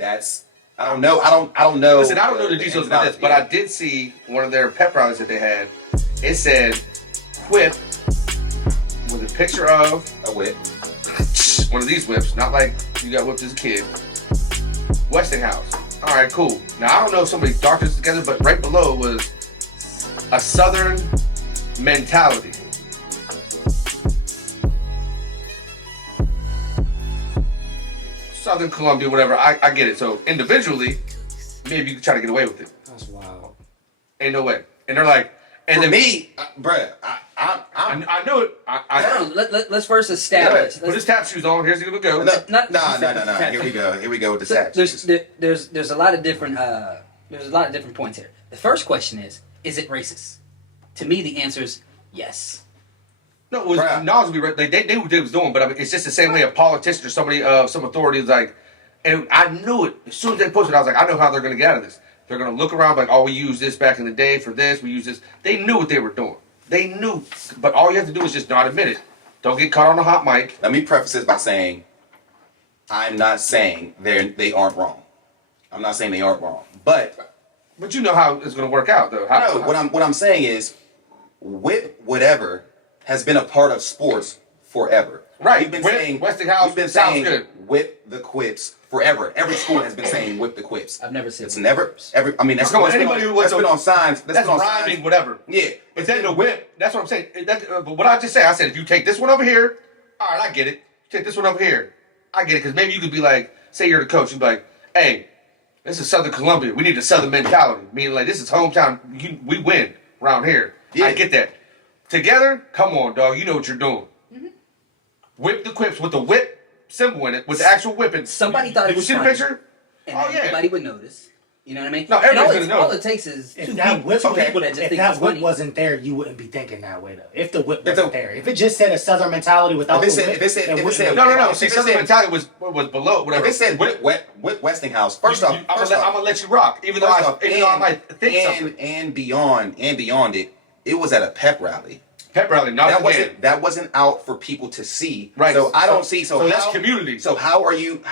I don't know. I don't know. Listen, I don't know the details about this, but I did see one of their pep rallies that they had. It said whip with a picture of a whip. One of these whips, not like you got whipped as a kid. Westinghouse. All right, cool. Now I don't know if somebody darked this together, but right below was a Southern mentality. Southern Columbia, whatever. I get it. So individually, maybe you can try to get away with it. That's wild. Ain't no way. And they're like, and for then me, bruh, I know it. Hold on, let's first establish. Put his tap shoes on. Here's gonna go. No. Here we go. Here we go with the tap shoes. There's a lot of different points here. The first question is it racist? To me, the answer is yes. No, it was knowledgeably right. Like, they knew what they was doing, but I mean, it's just the same way a politician or somebody of some authority is like, and I knew it as soon as they posted. I was like, I know how they're gonna get out of this. They're gonna look around like, oh, we used this back in the day for this. We use this. They knew what they were doing. They knew, but all you have to do is just not admit it. Don't get caught on the hot mic. Let me preface this by saying, I'm not saying they aren't wrong. I'm not saying they aren't wrong, but you know how it's gonna work out, though. What I'm saying is, whip whatever has been a part of sports forever. Right. We've been saying Westinghouse. We've been sounds saying good. whip the quips forever. Every school has been saying whip the quips. I've never seen. It's never every. I mean, that's Come on, been anybody on, who was that's been on signs. That's been on rhyming, signs. whatever. Yeah, It's in the whip. That's what I'm saying. But what I just say, I said, if you take this one over here, all right, I get it. Take this one over here, I get it. Because maybe you could be like, say you're the coach, you'd be like, hey, this is Southern Columbia. We need a Southern mentality. Meaning like, this is hometown. We win around here. Yeah. I get that. Together, come on, dog. You know what you're doing. Mm-hmm. Whip the quips with the whip symbol in it, with the actual whipping. Somebody thought it was funny. Did you see the picture? And everybody would notice. You know what I mean? No, everybody's gonna know. All it takes is If two that whip, people that just if think that it's whip funny. wasn't there, you wouldn't be thinking that way though. If the whip wasn't there, if it just said a Southern mentality without If the it whip, said- it if it wouldn't said- be- No. If See, it Southern said- mentality was below, whatever. If it said whip Westinghouse, first off, I'm gonna let you rock, even though I might think something. And beyond it, it was at a pep rally. Pep rally, not That wasn't out for people to see. Right. So I don't see. So that's community. So how are you?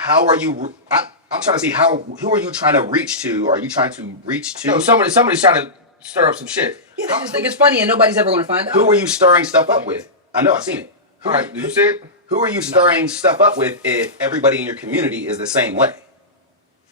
I'm trying to see who are you trying to reach to? Are you trying to reach to? No, somebody's trying to stir up some shit. Yeah, they just think it's funny and nobody's ever going to find out. Who are you stirring stuff up with? I know, I've seen it. All right, did you see it? Who are you stirring stuff up with if everybody in your community is the same way?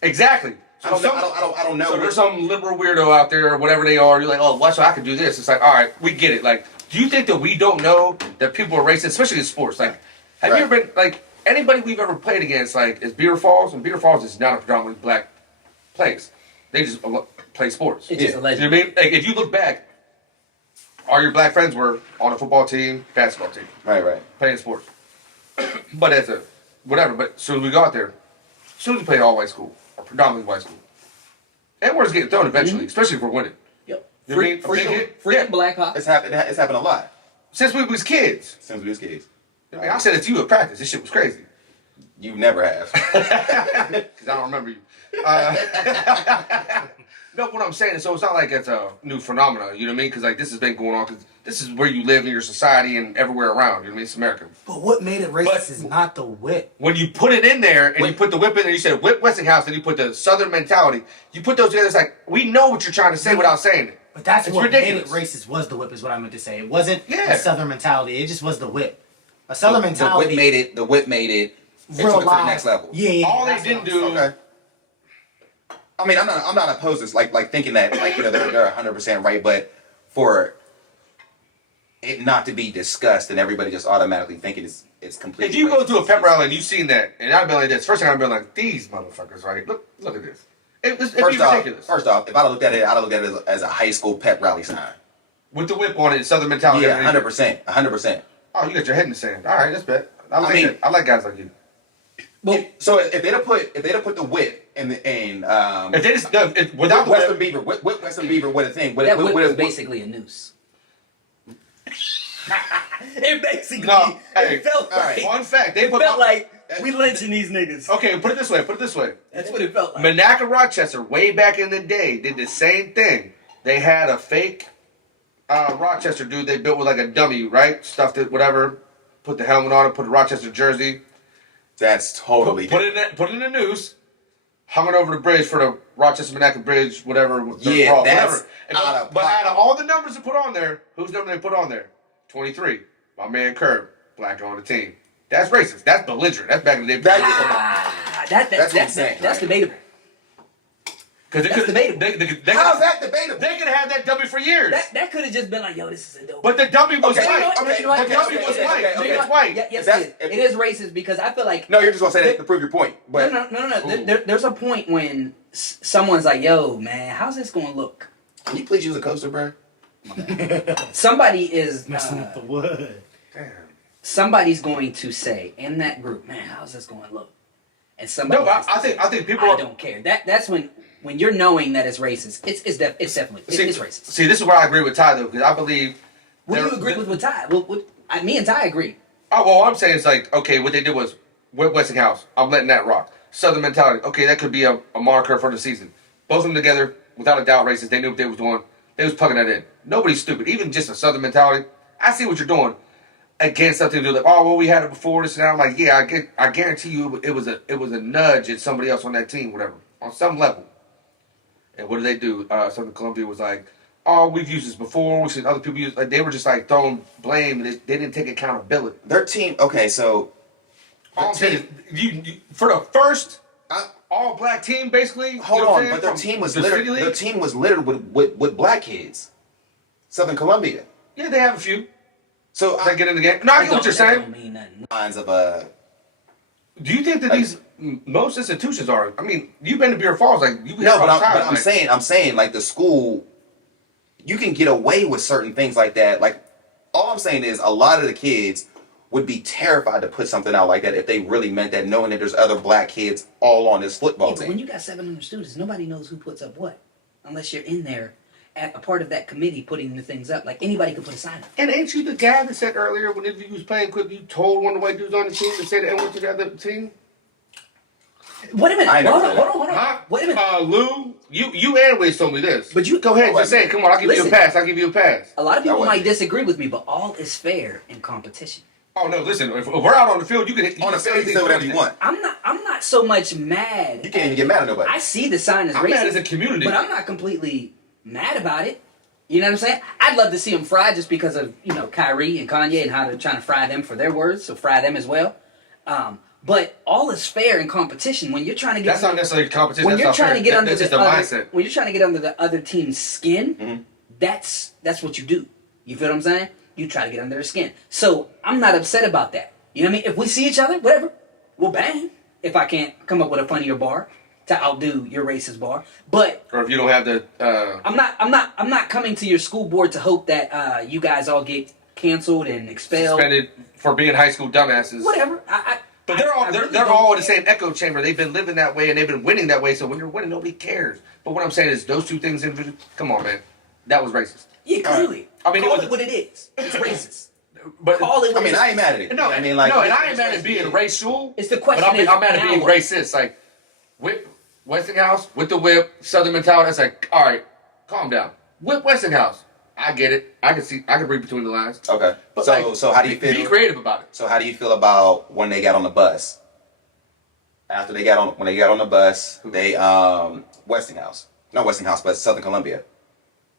Exactly. I don't know. So there's some liberal weirdo out there or whatever they are. You're like, oh, watch, so I can do this. It's like, all right, we get it. Like, do you think that we don't know that people are racist, especially in sports? Like, have you ever been like anybody we've ever played against? Like, is Beaver Falls? And Beaver Falls is not a predominantly black place. They just play sports. It's just a legend. You know what I mean? Like, if you look back, all your black friends were on a football team, basketball team, Right. playing sports. But as a whatever. But as soon as we got there, as soon as we played all white school or predominantly white school, and words getting thrown eventually, especially if we're winning. Yep. You know what I mean? Free Black Hawk. It's happened a lot Since we was kids. since we was kids. I mean, I said it to you at practice. This shit was crazy. You never have. Because I don't remember you. No, what I'm saying is, so it's not like it's a new phenomenon, you know what I mean? Because like this has been going on, because this is where you live in your society and everywhere around, you know what I mean? It's America. But what made it racist is not the whip. When you put it in there, and you put the whip in there, you said whip Westinghouse, and you put the Southern mentality, you put those together, it's like, we know what you're trying to say without saying it. But that's it's what ridiculous. made it racist was the whip is what I meant to say. It wasn't a Southern mentality. It just was the whip. A Southern mentality. The whip made it. It real took it to the live. next level. Yeah. All they didn't do. Okay. I mean, I'm not opposed to like thinking that they're 100% right, but for it not to be discussed and everybody just automatically thinking it's completely. If you go racist, to a pep rally and you've seen that, and I've been like this, first thing I've been like, these motherfuckers, right? Look at this. It'd be ridiculous. First off, if I'd have looked at it as a high school pep rally sign. With the whip on it, Southern mentality. Yeah, 100%. Oh, you got your head in the sand. All right, that's bad. I like guys like you. Well, so if they'd have put the whip and if they just without the Western whip, Beaver, whip Western Beaver, what a thing. That whip was basically a noose. It basically it felt like. Fun fact, It felt like we lynching these niggas. Okay, put it this way. That's what it felt like. Monaca, Rochester, way back in the day, did the same thing. They had a fake Rochester dude they built with like a dummy, right? Stuffed it, whatever. Put the helmet on it, put the Rochester jersey. That's totally Put it in the noose. hung it over the bridge for the Rochester Monaca Bridge, whatever. Yeah, Brawl, that's whatever. out of But pocket. out of all the numbers they put on there, whose number they put on there? 23. My man Curb, black on the team. That's racist. That's belligerent. That's back in the day. That- That's what I'm saying, that's right? debatable. Because That's debatable. How's that debatable? They could have had that dummy for years. That could have just been like, yo, this is a dope. But the dummy was Okay, white. okay, The dummy was white. It's white. Yes, That's- it is racist because I feel like No, you're just gonna say that to prove your point. But no. There's a point when someone's like, yo, man, how's this going to look? can you please use a coaster, bro? Somebody is Messing with the wood. Damn. somebody's going to say in that group, man, how's this going to look? And somebody, No, but has to say, I think people I are. don't care. That's when you're knowing that it's racist. It's definitely it's racist. See, this is where I agree with Ty though, because I believe. What do you there- agree with Ty? Me and Ty agree. Oh, well, I'm saying it's like, okay, what they did was Westinghouse. I'm letting that rock. Southern mentality. Okay, that could be a marker for the season. Both of them together, without a doubt, racist. They knew what they was doing. They was plugging that in. Nobody's stupid. Even just a Southern mentality. I see what you're doing. Against something to do like, oh well, we had it before this and that. I'm like, yeah, I guarantee you, it was a nudge at somebody else on that team, whatever, on some level. And what did they do? Southern Columbia was like, oh, we've used this before. We've seen other people use. Like they were just like throwing blame, and they didn't take accountability. Their team. Okay, so All I'm saying is, you for the first all black team, basically. hold you know what on, I'm but saying, their team was from the littered. city Their league? team was littered with black kids. Southern Columbia. Yeah, they have a few So that get in the game. No, I get what you're That saying. don't mean nothing. lines of Do you think that these most institutions are? I mean, you've been to Beer Falls, like you. No, hear all the but time, I'm like, saying like the school, you can get away with certain things like that. Like all I'm saying is a lot of the kids would be terrified to put something out like that if they really meant that, knowing that there's other black kids all on this football Yeah, but team. when you got 700 students, nobody knows who puts up what, unless you're in there, at a part of that committee putting the things up. Like anybody could put a sign up. And ain't you the guy that said earlier when you was playing quick, you told one of the white dudes on the team to say the N-word to the other team? Wait a minute. I know Hold that. on. Huh? Wait a minute. Lou, you and Wiz told me this. But you Go ahead, Oh, just say it. Come on, I'll give you Listen. a pass. I'll give you a pass. A lot of people That wasn't might it. disagree with me, but all is fair in competition. Oh no, listen. If we're out on the field, you can On the say field, you can say whatever you want. I'm not so much mad. You can't even get mad at nobody. I see the sign as I'm racist, mad as a community. but I'm not completely mad about it. You know what I'm saying? I'd love to see them fry just because of Kyrie and Kanye and how they're trying to fry them for their words, so fry them as well. But all is fair in competition when you're trying to get. That's not necessarily competition. When that's you're not trying fair. to get under That's just the the other, mindset. when you're trying to get under the other team's skin, Mm-hmm. that's what you do. You feel what I'm saying? You try to get under their skin. So I'm not upset about that. You know what I mean? If we see each other, whatever, we'll bang. If I can't come up with a funnier bar to outdo your racist bar, but Or if you don't have the. I'm not coming to your school board to hope that you guys all get canceled and expelled. Suspended for being high school dumbasses. Whatever. But they're all I really they're don't all in the care. same echo chamber. They've been living that way and they've been winning that way. So when you're winning, nobody cares. But what I'm saying is those two things individually. Come on, man, that was racist. Yeah, clearly. I mean, it call was- it what it is. It's racist. But Call it what I mean, it is. I ain't mad at it. no, I mean, like, no, and I ain't mad at being racial. It's the question But is, I'm mad at now being what? racist. Like whip Westinghouse with the whip, Southern mentality. That's like, all right, calm down. Whip Westinghouse. I get it. I can read between the lines. Okay. But So like, so how do you Be feel? creative about it. So how do you feel about when they got on the bus? After they got on the bus, they Westinghouse, not Westinghouse, but Southern Columbia.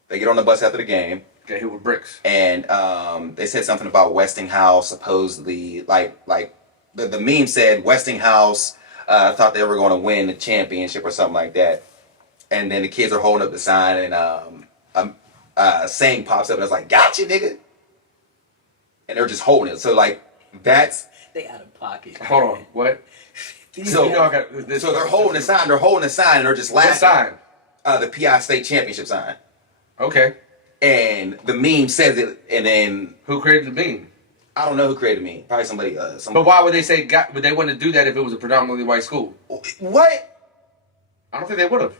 They get on the bus after the game, Get hit with bricks. and they said something about Westinghouse supposedly like the meme said Westinghouse thought they were going to win the championship or something like that, and then the kids are holding up the sign and a saying pops up and it's like gotcha nigga, and they're just holding it. So like that's They out of pocket. Hold on. What? so. You know, I got this- So they're holding the sign. They're holding the sign, and they're just laughing. What sign? The PI State Championship sign. Okay. And the meme says it, and then Who created the meme? I don't know who created the meme. Probably somebody. But why would they say would they want to do that if it was a predominantly white school? What? I don't think they would have.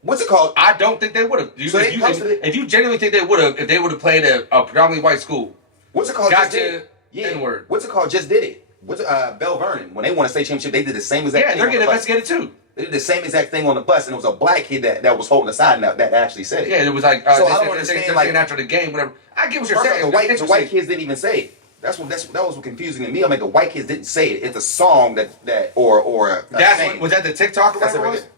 What's it called? I don't think they would have. So they posted it- If you genuinely think they would have, if they would have played a predominantly white school, What's it called? Gotcha, Just did it. Yeah. N-word. What's it called? Just did it. What's Bell Vernon? When they won a state championship, they did the same exact yeah, thing. they're on getting the bus. investigated too. They did the same exact thing on the bus, and it was a black kid that was holding the sign that actually said it. Yeah, it was like So I don't they're understand, saying like- after the game, whatever. I get what you're First saying. off, the white Interesting. kids didn't even say it. That was what confusing to me. I mean, the white kids didn't say it. It's a song that or a That's saying. what, was that the TikTok or That's whatever it it right was? there.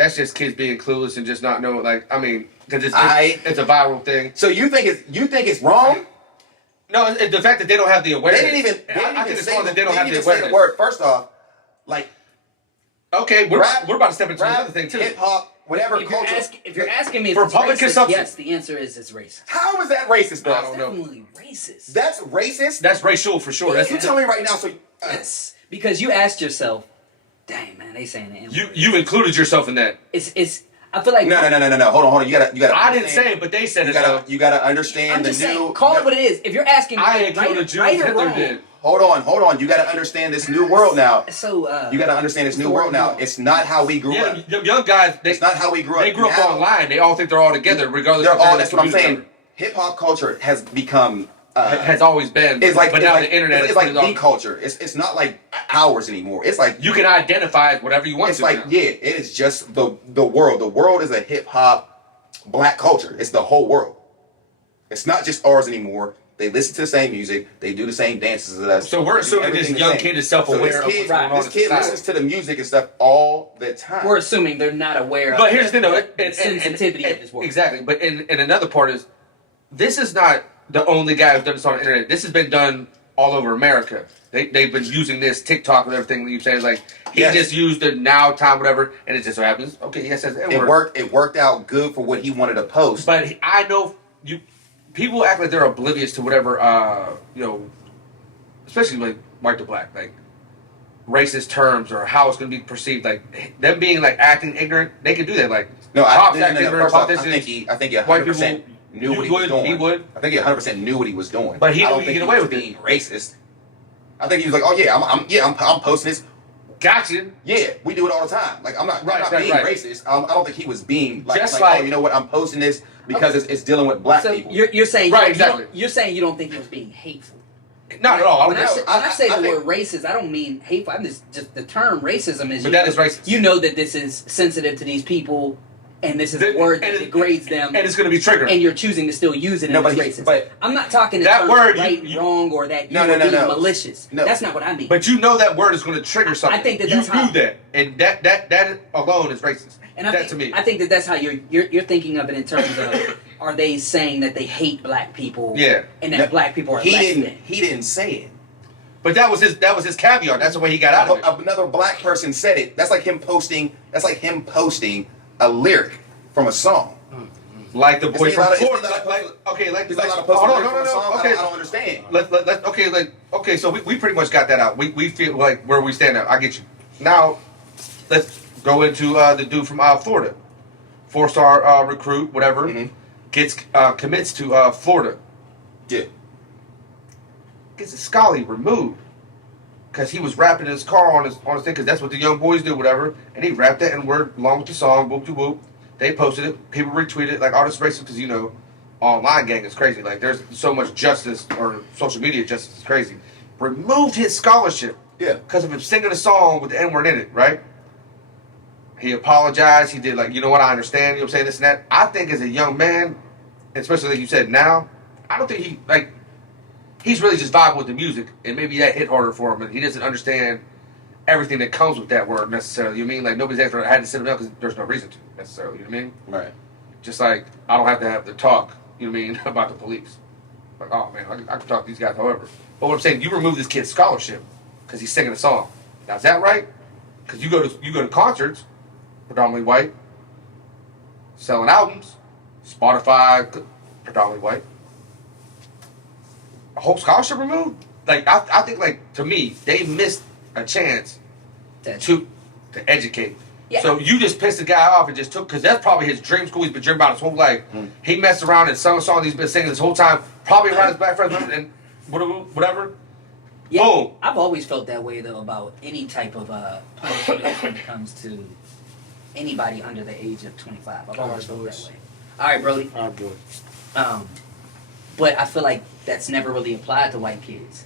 that's just kids being clueless and just not knowing. Like, I mean, because it's a viral thing. So you think it's wrong? No, it's the fact that they don't have the awareness. They didn't I think it's wrong that they don't have the say awareness. the word. First off, like, okay, we're rap, about to step into rap, another thing too. hip hop, whatever culture. If you're asking me if For it's public racist, consumption. yes, the answer is it's racist. How is that racist, though? I don't know. Definitely racist. That's racist. That's racial for sure. That's You tell me right now. So Yes, because you asked yourself, "Dang man, they saying the N-word." you included yourself in that. It's. I feel like no. Hold on. You gotta. I didn't say it, but they said it. You gotta understand I'm the just new. saying, call it what it is. If you're asking me, I included Jews. right or Hitler wrong, did. Hold on. You gotta understand this new world now. So You gotta understand this new world now. It's not how we grew Yeah, up. the young guys. It's not how we grew up. They grew up Now, online. They all think they're all together, regardless. They're of all. their That's what I'm music saying. ever. Hip hop culture has become. Has always been. It's like but it's now like, the internet It's is like put it the culture. It's not like ours anymore. It's like you can identify as whatever you want it's to. like now. yeah. It is just the world. The world is a hip hop black culture. It's the whole world. It's not just ours anymore. They listen to the same music. They do the same dances as us. So we're They do assuming this everything the young same. kid is self-aware So of this kid, what's going on this in kid society. listens to the music and stuff all the time. we're assuming they're not aware. But of here's the thing, though. the sensitivity of this world. Exactly. But in another part is, this is not the only guy who's done this on the internet. This has been done all over America. They've been using this TikTok and everything that you're saying. Like, he Yes. just used the now time, whatever, and it just so happens. Okay, yes, it worked. It worked out good for what he wanted to post. But I know people act like they're oblivious to whatever, especially like white to black, like racist terms or how it's going to be perceived. Like them being like acting ignorant, they can do that. Like cops act ignorant, First off, I politicians. think he white 100% knew what he was doing. He would. I think he 100% knew what he was doing. But he I knew don't he think could get away was with it. being racist. I think he was like, oh yeah, I'm posting this. Gotcha. Yeah, we do it all the time. Like I'm not being racist. I don't think he was being like, Just oh, you know what? I'm posting this because it's dealing with black So people. you're saying Right, exactly. You're saying you don't think he was being hateful. Not at all. When I say the think- word racist, I don't mean hateful. I'm just the term racism is. But that is racist. You know that this is sensitive to these people, and this is a word that degrades them, and it's going to be triggered. and you're choosing to still use it. No, as but racist. but I'm not talking in that terms word, of right, wrong, or that No, you're being no. malicious. No. That's not what I mean. But you know that word is going to trigger something. I think that you that's knew how- that, and that alone is racist. And that think, to me, I think that's how you're thinking of it in terms of are they saying that they hate black people? Yeah. And that black people are he less didn't. than. He didn't say it. But that was his caveat. That's the way he got out of it. Another black person said it. That's like him posting a lyric from a song. Like the boy Is he from allowed to- Florida. is he allowed to- Like He's not allowed to post a hold on, lyric from a song. Okay, I don't understand. Okay. So we pretty much got that out. We feel like where we stand now. I get you. Now, let's go into the dude from Florida, 4-star recruit, whatever, commits to Florida, Yeah. gets his Scully removed because he was rapping in his car on his thing because that's what the young boys do, whatever, and he rapped that and word along with the song, whoop de whoop. They posted it, people retweeted it, like all this racist because online gang is crazy. Like there's so much justice or social media justice is crazy. Removed his scholarship. Yeah. Because of him singing a song with the N-word in it, right? He apologized. He did like, you know what, I understand, you know what I'm saying, this and that. I think as a young man, especially like you said now, I don't think he's really just vibing with the music and maybe that hit harder for him and he doesn't understand everything that comes with that word necessarily. You know what I mean? Like nobody's ever had to sit him down because there's no reason to necessarily, you know what I mean? Right. Just like I don't have to have the talk, you know what I mean, about the police. Like, oh man, I can talk to these guys however. But what I'm saying, you remove this kid's scholarship because he's singing a song. Now is that right? Because you go to concerts, predominantly white, selling albums, Spotify, predominantly white. A whole scholarship removed? Like I think like to me, they missed a chance to educate. Yeah. So you just pissed the guy off and just took, because that's probably his dream school he's been dreaming about his whole life. He messed around and sung a song he's been singing this whole time, probably around his black friends and whatever. Yeah, Boom. I've always felt that way though about any type of punishment when it comes to anybody under the age of 25. I've always felt that way. All right, Brody. All right, good. But I feel like that's never really applied to white kids.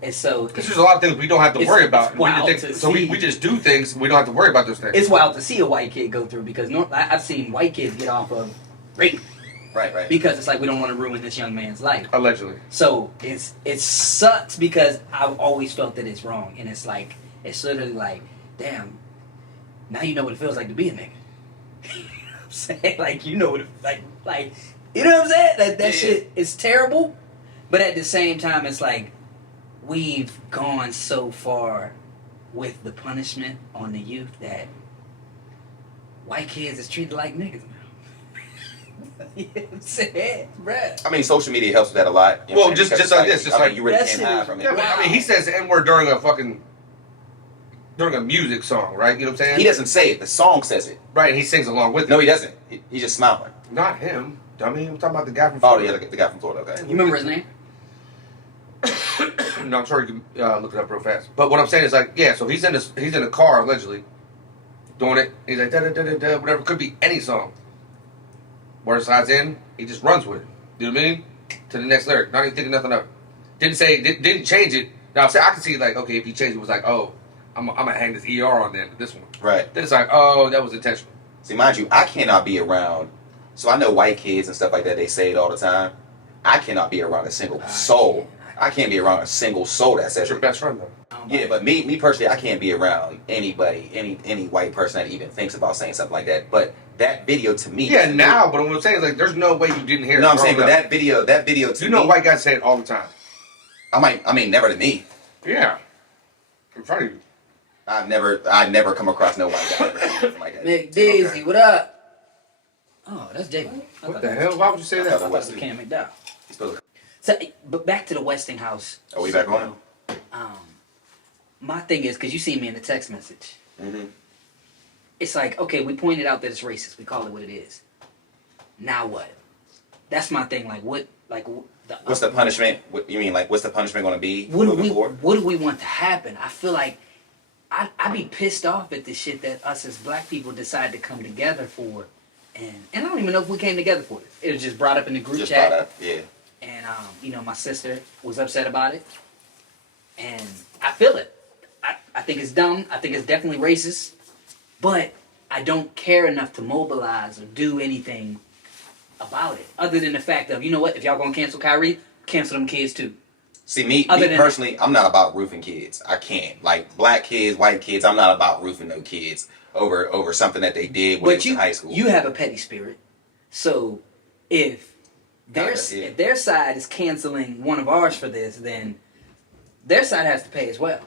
And so Because there's a lot of things we don't have to worry about. it's wild to So we see. just do things, we don't have to worry about those things. it's wild to see a white kid go through because I've seen white kids get off of rape Right. because it's like we don't want to ruin this young man's life. Allegedly. So it sucks because I've always felt that it's wrong, and it's literally like, damn, now you know what it feels like to be a nigga. You know what I'm saying? Like, you know what, like, you know what I'm saying? That shit is terrible, but at the same time, it's like, we've gone so far with the punishment on the youth that white kids is treated like niggas now. You know what I'm saying, bruh? I mean, social media helps with that a lot. You know Well, what I'm saying? just Because like it's this, just I mean, like you really that can't shit hide is- from it. Yeah, but I mean, he says the N-word during a music song, right? You know what I'm saying? He doesn't say it. The song says it. Right, and he sings along with it. No, he doesn't. He's just smiling. Not him, dummy. I'm talking about the guy from Oh, Florida. yeah, the guy from Florida. Okay. You remember his name? No, I'm sure you can look it up real fast. But what I'm saying is like, yeah, so he's in a car allegedly doing it. He's like da da da da da, whatever. Could be any song. Where it slides in, he just runs with it. You know what I mean? To the next lyric, not even thinking nothing of it. Didn't change it. Now I can see like, okay, if he changed it, was like, oh, I'm gonna hang this ER on the end of this one. Right. Then it's like, oh, that was intentional. See, mind you, I cannot be around. So I know white kids and stuff like that. They say it all the time. I cannot be around a single soul. I can't be around a single soul that says That's your it. best friend though. Yeah, but me personally, I can't be around anybody, any white person that even thinks about saying something like that. But that video to me, Yeah, now, but what I'm saying is like, there's no way you didn't hear it. No, I'm saying, but growing that video to you know, me, white guys say it all the time. I mean, never to me. Yeah, in front of you. I've never come across no white guy ever saying something like that. Mick Daisy, Okay. what up? Oh, that's Jake. What the hell? Why would you say I that? thought I thought it was Cam McDowell. He's supposed to- So, but back to the Westinghouse. Are we back on? My thing is, because you see me in the text message, Mm-hmm. it's like, okay, we pointed out that it's racist. We call it what it is. Now what? That's my thing. Like, what? Like, What's the punishment? What, you mean like what's the punishment going to be What do moving we? forward? What do we want to happen? I feel like I be pissed off at the shit that us as black people decide to come together for, and I don't even know if we came together for it. It was just brought up in the group Just chat. brought up, yeah. And you know, my sister was upset about it, and I feel it. I think it's dumb. I think it's definitely racist, but I don't care enough to mobilize or do anything about it, other than the fact of, you know what, if y'all gonna cancel Kyrie, cancel them kids too. See, me Other than personally, I'm not about roofing kids. I can't. Like black kids, white kids, I'm not about roofing no kids over something that they did when they was in high school. You have a petty spirit, so if Yeah. if their side is canceling one of ours for this, then their side has to pay as well.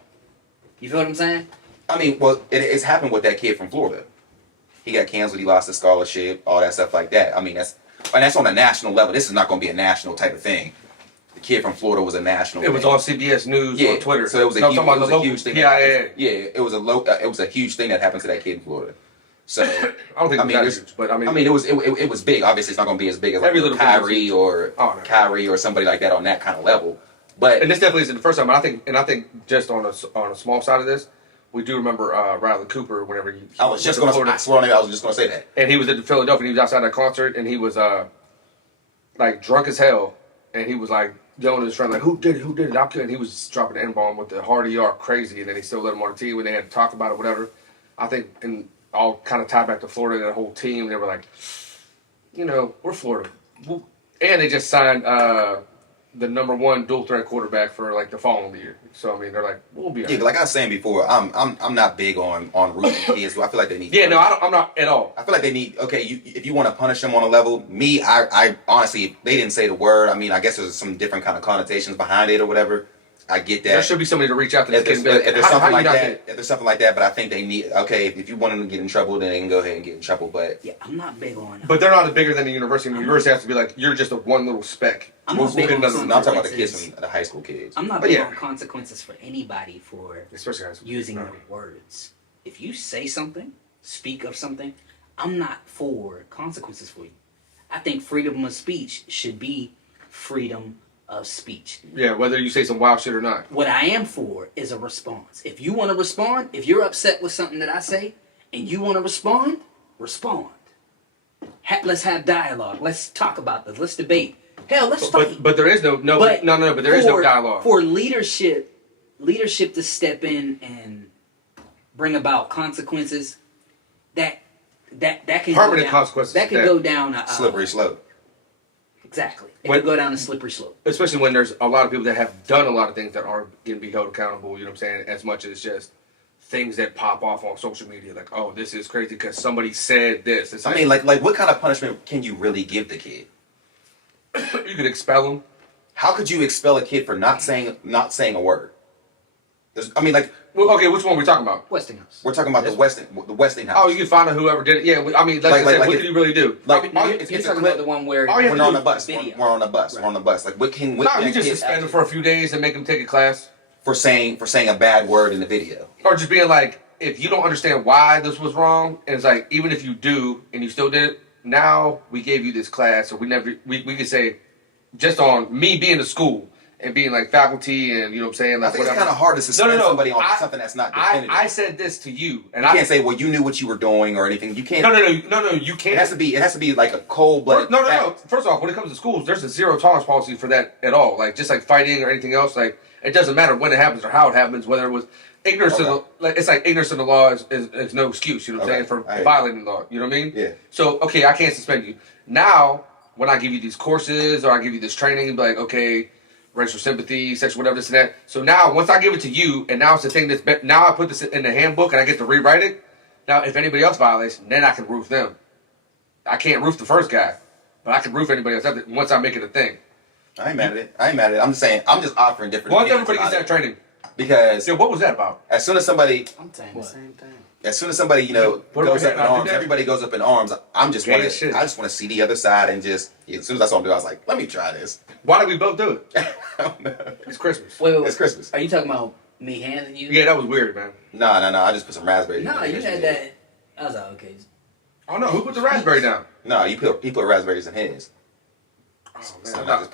You feel what I'm saying? I mean, well, it's happened with that kid from Florida. He got canceled. He lost his scholarship, all that stuff like that. I mean, that's on a national level. This is not going to be a national type of thing. The kid from Florida was a national. It was thing. on CBS News on Twitter. So it was a, No, huge, I'm talking it was about a the huge thing. local- that happened. It was a huge thing that happened to that kid in Florida. So I don't think it was that huge, but I mean, it was big. Obviously, it's not going to be as big as like Every little Kyrie thing or Oh, no. Kyrie or somebody like that on that kind of level. But and this definitely isn't the first time. But I think just on a small side of this, we do remember Riley Cooper whenever he I was just going to. I swear on it, I was just going to say that. and he was in Philadelphia. And he was outside that concert, and he was like drunk as hell, and he was like yelling at his friend like, "Who did it? Who did it? I couldn't." He was dropping the N-bomb with the hard ER crazy, and then he still let him on the team when they had to talk about it, whatever. I think and all kind of tied back to Florida and that whole team. They were like, you know, we're Florida, and they just signed the #1 dual threat quarterback for like the following year. So I mean, they're like, we'll be. Yeah, like I was saying before, I'm not big on rooting kids. I feel like they need. Yeah, no, I'm not at all. I feel like they need. Okay, if you want to punish them on a level, me, I honestly, they didn't say the word. I mean, I guess there's some different kind of connotations behind it or whatever. I get that. There should be somebody to reach out to this If kid. there's, and be if there's how something you like not that, get- if there's something like that, but I think they need. Okay, if you want them to get in trouble, then they can go ahead and get in trouble. But Yeah, I'm not big on. But they're not bigger than the university. The university has to be like, you're just a one little speck. I'm We'll not big get on another- some- no, I'm talking about the kids consequences. from the high school kids. I'm not Oh, big yeah. on consequences for anybody for Especially high school. using No. your words. If you say something, speak of something, I'm not for consequences for you. I think freedom of speech should be freedom of speech. Yeah, whether you say some wild shit or not. What I am for is a response. If you want to respond, if you're upset with something that I say and you want to respond, respond. Let's have dialogue. Let's talk about this. Let's debate. Hell, let's fight. But there is no but there is no dialogue. For leadership to step in and bring about consequences, that can Permanent go down, consequences, That can yeah. go down a Slippery slope. Exactly. It When- can go down a slippery slope. Especially when there's a lot of people that have done a lot of things that aren't going to be held accountable, you know what I'm saying, as much as just things that pop off on social media, like, oh, this is crazy because somebody said this. It's I mean, like what kind of punishment can you really give the kid? you could expel them. How could you expel a kid for not saying a word? I mean, like, Well, okay, which one are we talking about? Westinghouse. we're talking about the Westinghouse. Oh, you can find out whoever did it. Yeah, I mean, like I said, what can you really do? Like, No, it's you're a talking clip. about the one where All you have We're to on do the bus. video. We're on the bus. We're on the bus. Like, what can No, you just kids suspend them for a few days and make them take a class. for saying a bad word in the video? Or just being like, if you don't understand why this was wrong, and it's like, even if you do and you still did it, now we gave you this class, or we could say, just on me being in school and being like faculty and, you know what I'm saying? Like, I think whatever. it's kind of hard to suspend somebody on something that's not definitive. I said this to you, and You I can't say, well, you knew what you were doing or anything. You can't. No, you can't. It has to be like a cold-blooded. No. First off, when it comes to schools, there's a zero tolerance policy for that at all. Like, just like fighting or anything else, like, it doesn't matter when it happens or how it happens, whether it was ignorance of the, like, it's like ignorance of the law is no excuse, you know what I'm saying, for violating the law. You know what I mean? Yeah. So, okay, I can't suspend you. Now, when I give you these courses or I give you this training, be like, okay, racial sympathy, sexual whatever, this and that. So now, once I give it to you, and now it's the thing now I put this in the handbook and I get to rewrite it. Now, if anybody else violates, then I can roof them. I can't roof the first guy, but I can roof anybody else once I make it a thing. I ain't mad at it. I'm just saying. I'm just offering different. Once opinions everybody gets about that it. training. Because So what was that about? as soon as somebody, I'm saying the same thing. Put goes up up in your hand, I'll do arms, that. everybody goes up in arms. I just Gay want as shit. to see the other side and just as soon as I saw him do, I was like, let me try this. Why did we both do it? I don't know. It's Christmas. Wait. It's Christmas. Are you talking about me handing you? Yeah, that was weird, man. No. I just put some raspberries. No, in you there. had that. I was like, okay. Oh no, who put the raspberry down? No, he put raspberries in his. Oh So man, I just